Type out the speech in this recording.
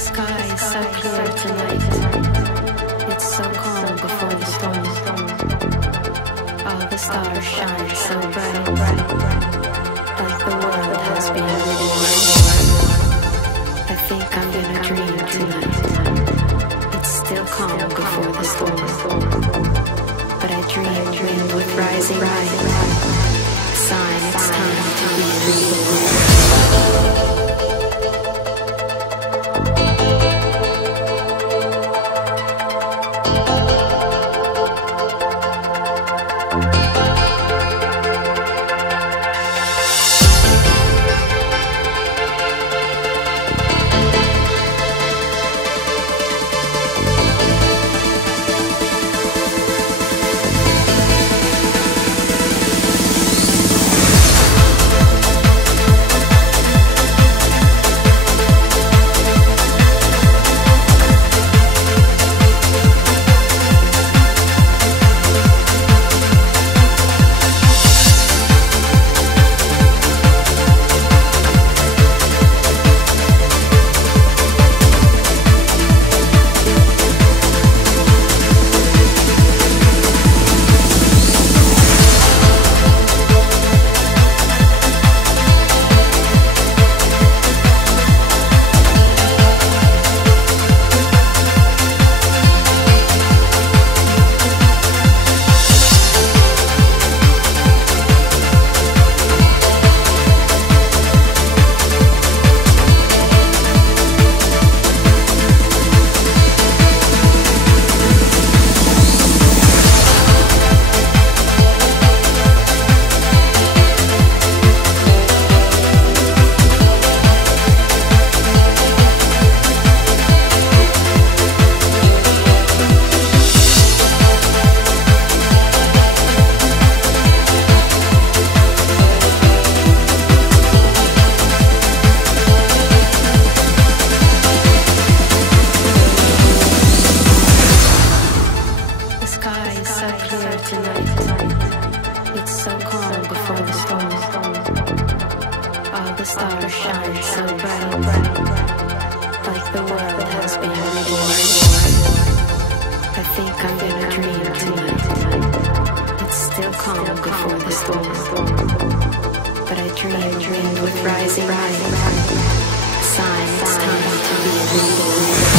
sky is so clear tonight. It's so calm before the storm. All the stars shine so bright, like the world has been reborn. I think I'm gonna dream tonight. It's still calm before the storm, but I dreamed with rising light. Sign it's time to be reborn. Dreamed with rising light. Sign it's time to be reborn.